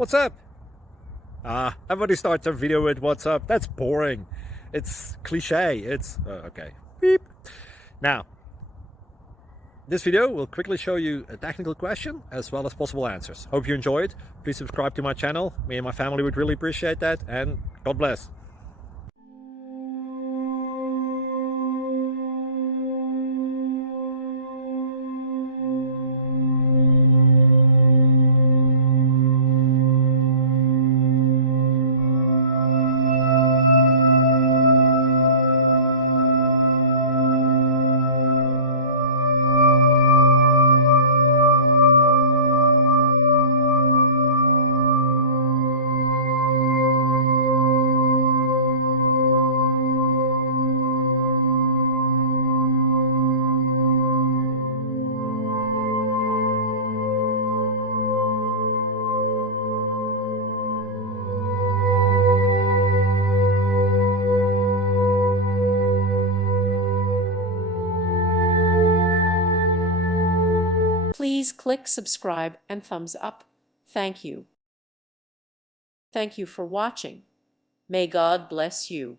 What's up? Everybody starts their video with what's up. That's boring. It's cliche. It's okay. Beep. Now, this video will quickly show you a technical question as well as possible answers. Hope you enjoyed. Please subscribe to my channel. Me and my family would really appreciate that, and God bless. Please click subscribe and thumbs up. Thank you. Thank you for watching. May God bless you.